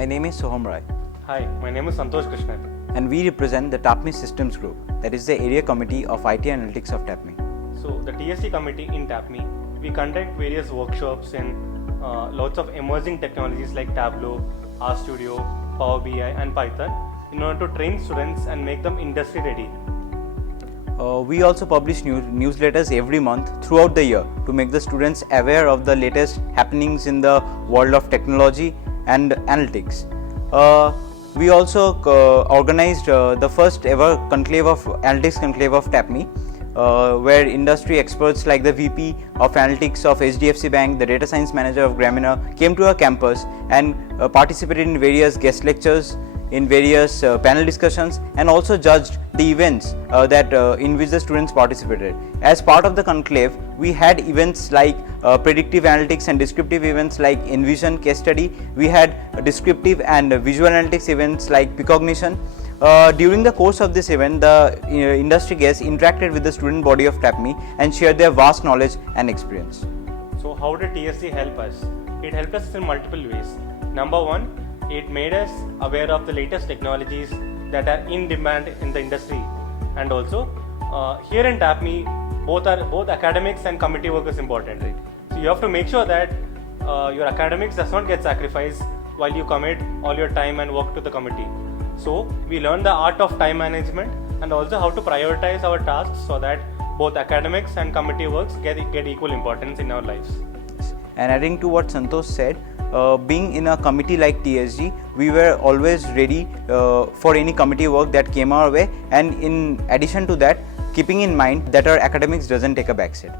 My name is Soham Rai. Hi, my name is Santosh Krishnan. And we represent the TAPMI Systems Group, that is the area committee of IT Analytics of TAPMI. So the TSC committee in TAPMI, we conduct various workshops in lots of emerging technologies like Tableau, RStudio, Power BI and Python in order to train students and make them industry ready. We also publish newsletters every month throughout the year to make the students aware of the latest happenings in the world of technology and analytics. We also organized the first ever analytics conclave of TAPMI, where industry experts like the VP of Analytics of HDFC Bank, the data science manager of Gramina came to our campus and participated in various guest lectures, in various panel discussions, and also judged the events in which the students participated. As part of the conclave, we had events like predictive analytics and descriptive events like Envision case study. We had descriptive and visual analytics events like Precognition. During the course of this event, the industry guests interacted with the student body of TAPMI and shared their vast knowledge and experience. So how did TSC help us? It helped us in multiple ways. Number one, it made us aware of the latest technologies that are in demand in the industry, and also here in TAPMI, both academics and committee work is important, right? So you have to make sure that your academics does not get sacrificed while you commit all your time and work to the committee. So we learn the art of time management and also how to prioritize our tasks so that both academics and committee works get equal importance in our lives. And adding to what Santosh said, being in a committee like TSG, we were always ready for any committee work that came our way, and in addition to that, keeping in mind that our academics doesn't take a backseat.